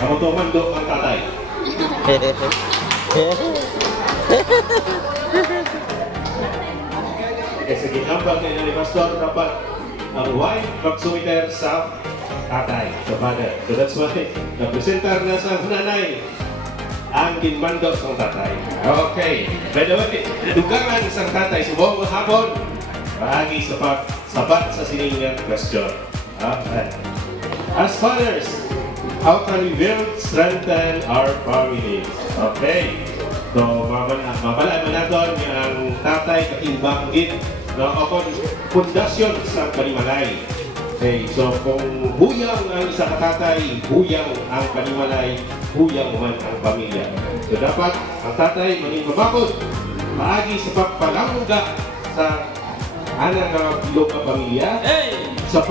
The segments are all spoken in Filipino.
Ako to mandok ang tatay. Kasi ginambal kayo ni Pastor, dapat ang wife mag-sumiter sa tatay, sa father. So that's why, na-presenter na sa nanay ang ginmandok ng tatay. Okay. By the way, dugangan sa tatay, subong hapon, bahagi sapat sa siningang question. Okay. As fathers, how can we build, strengthen our families? Okay. So, mabalaan mo natin ang tatay katimbanggit na ako pundasyon sa panimalay. Okay, so kung huyang ang isa katatay, huyang ang panimalay, huyang man ang pamilya. So dapat ang tatay maging mabakod, maagi sa pagpalangga sa anang bilog ang pamilya, sa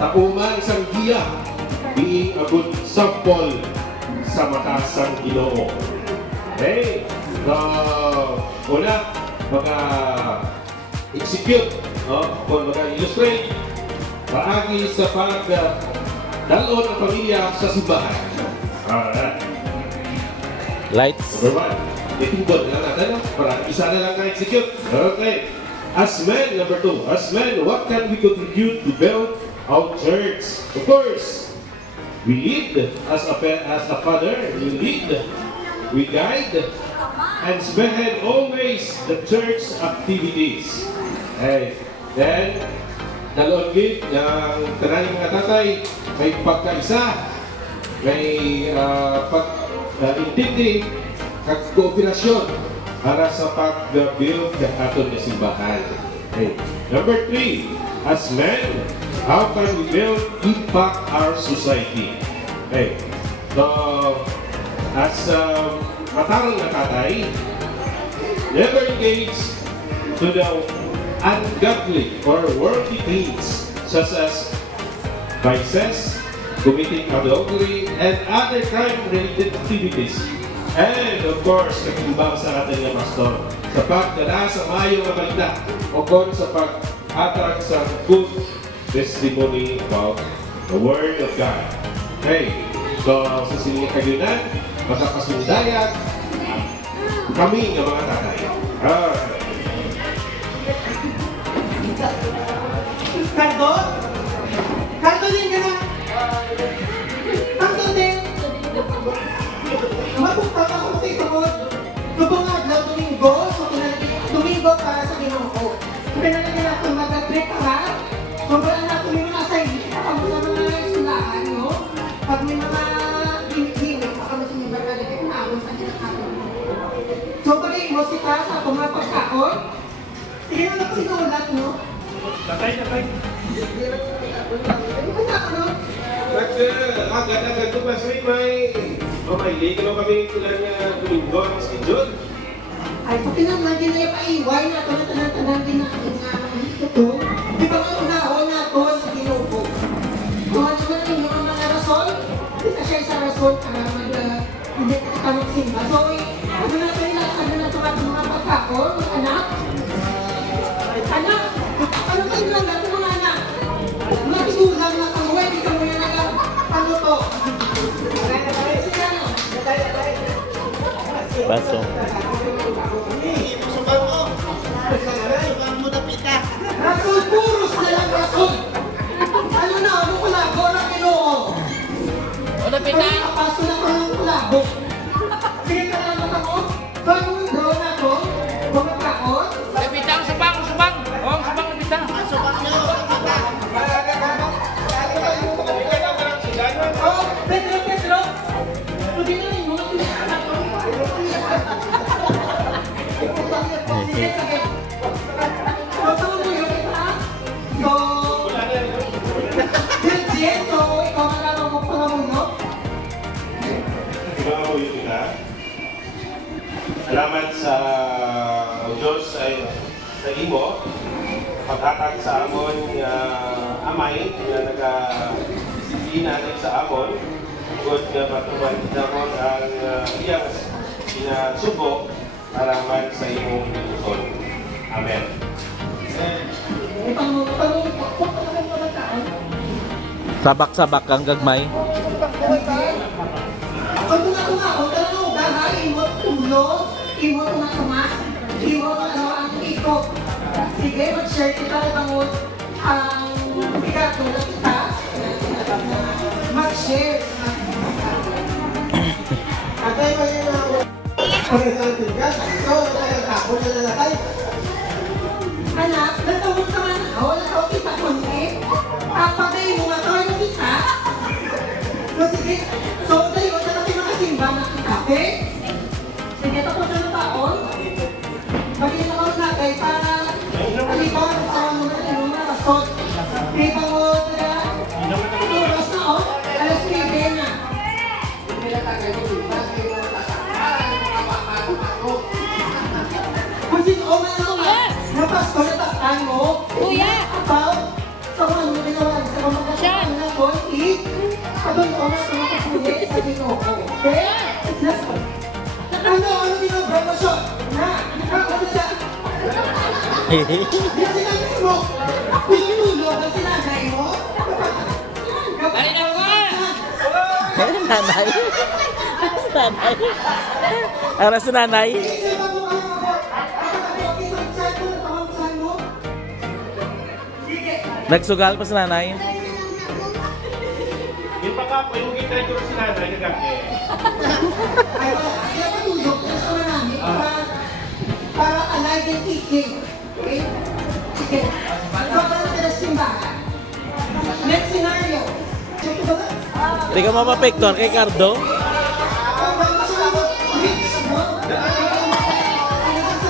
tapuman sang giya, being a good sample sa matasang Ginoo. Okay, una, mag-execute, kung mag-illustrate, paagi sa pag-dalon ang pamilya sa simbahan. Alright. Lights. Number one, itubod na natin, para isa na lang na-execute. Okay. As men, number two, as men, what can we contribute to build our church? Of course, we lead as a father, we lead, we guide, and spearhead always the church activities. Okay. Then, dalawagit ng tanay mga tatay, may pagkaisa, may pag-intindi, kooperasyon para sa pag-build ng aton na simbahan. Okay. Number three, as men, how can we build, impact our society? Okay. So, as matarang na tatay, never engage to the ungodly or worldly things such as vices, committing adultery, and other crime-related activities. And of course, katimbang sa ating mga pastor, sa pagdala sa mayong na balita o kung sa pag-attract sa good testimony about the Word of God. Okay, so sa sining kayunan, magkakasundayan kami ng mga tatay. Cardo? Cardo din ka na? Cardo din? Mapunta ka ako kay Tungod. Tubungad na Domingo para sa Ginoo. Pinalagyan natin mag-trip ha? Sobrang natin may mga assignment. Pag sa mga isulahan, no? Pag may mga gimmick, baka mas may barkada na ako sa kinakaon. So, pag-iin mo si ka sa itong mga pagkaon. Sige na po inulat, no? Tatay. Agad-agad ko pa sa'yo, may late naman kami tulang Domingo ang schedule. Ay, pati naman din na ipaiway na ito na tanan-tanan din na ito. Di ba nga unahon na ito sa Ginoo? Kung ano naman yung mga rason, hindi ka siya isa rason para hindi ka magsimba. So, ano na ito mga pagkakon, anak? Anak, ano kayo lang natin mga anak? Mga tigulang na kamuhay, di ka mo yan ano to? Baso. Subang mo na pita. Rasul, puros na lang rasul. Ano na, ano ko lang, gorang Ginoo. Ano pita? Paso na ko lang kulabo. Sige ka lang ako. Bagong draw na ko. Bumagkaon. Pita ang subang. Oh, ang subang ang pita. Ang subang nyo. Oh, Pedro. Pwede na rin mo. Sige. Totoo mo yun, ha? So, Virgin, so ikaw na lang mo pala mo, no? Diba ako yung kita? Salamat sa Diyos ay sa imo, paghatag sa amon amay na nag-disiplina sa amon, good na patuban namon ang iyang sinasubo alaman sa imong iluson. Amen. Sabak-sabak ang gagmay. Pag tunga-tunga, dahil imot ulo, imot tunga-tunga, imot ang ikot. Sige, mag-share kita bangon ang bigato na kita. Mag-share. Atay pa yun na anak, natawag ka man ako, natawag kita konti. Kapagay mo nga tayo ng kita. So sige, so tayo, natin makasimba na kape. Sige, tapos na ng taon. Magiging ako na kay para alibaw sa mga mga rasot. Kita mo na, turas na o, alas 3 na. Kung sino o man ako nga, napasko na takaan mo. Kuya! Apaw, sa mga mga ginawa, sa mga magkakaroon na konti, abang ko na sa mga kapuli sa ginoo ko. Okay? Ano ginagawa na, nakakot siya. Hindi sinabi mo, pinulog ang sinanay mo. Ay, naku! Nanay. Nanay. Ara si nanay. Nagsugal pa si nanay. Yung pagkapo, yung kita ito si nanay, nagkake. Ay, kaya matulog na sa mga namin para alive and kicking. Okay? Sige. So, para ka na simbahan. Next scenario. Check ko ba? Hindi ka mapapektor kay Cardo.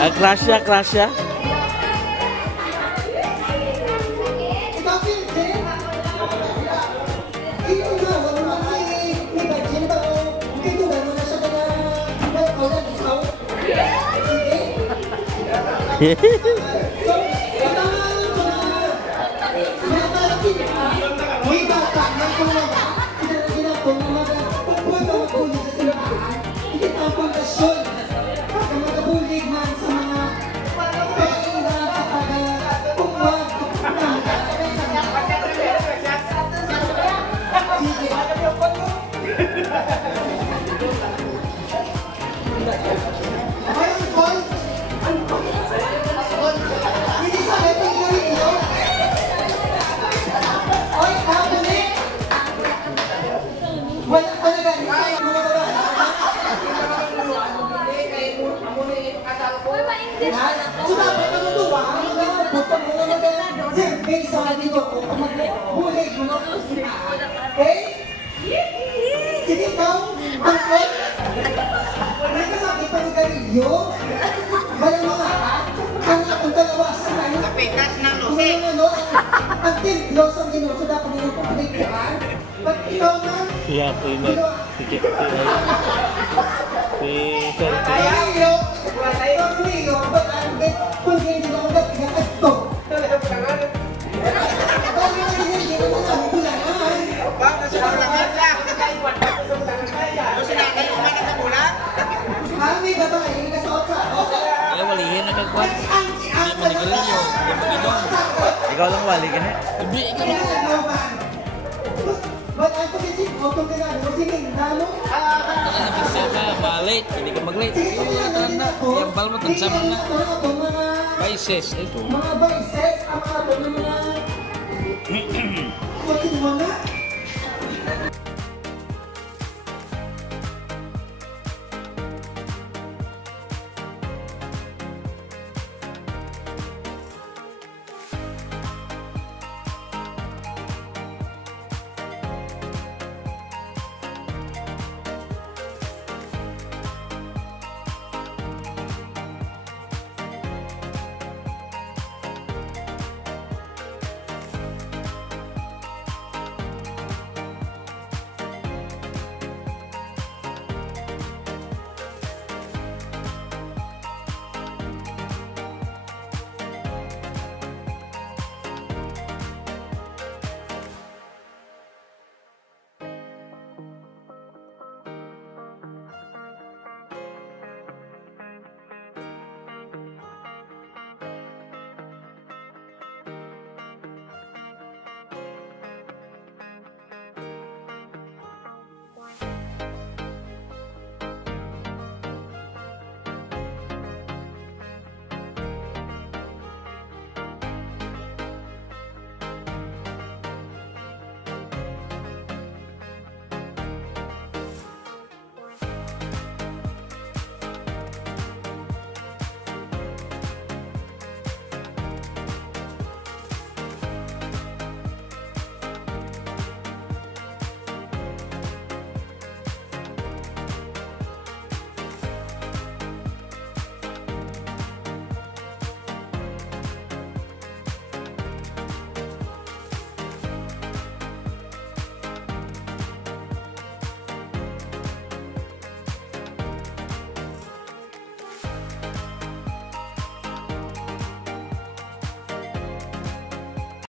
Krasya, krasya. Siya po yun. Sikip po yun. Ay, walihin na kagwan. Hindi mo nagaliyo. Hindi mo ginom. Ikaw lang wali ka na. Hindi, ikaw lang. Kasi ka, balik. Hindi ka mag-late. Yung bal mo, tansama na. Vices, ito. Mga vices, ang mga ito na mga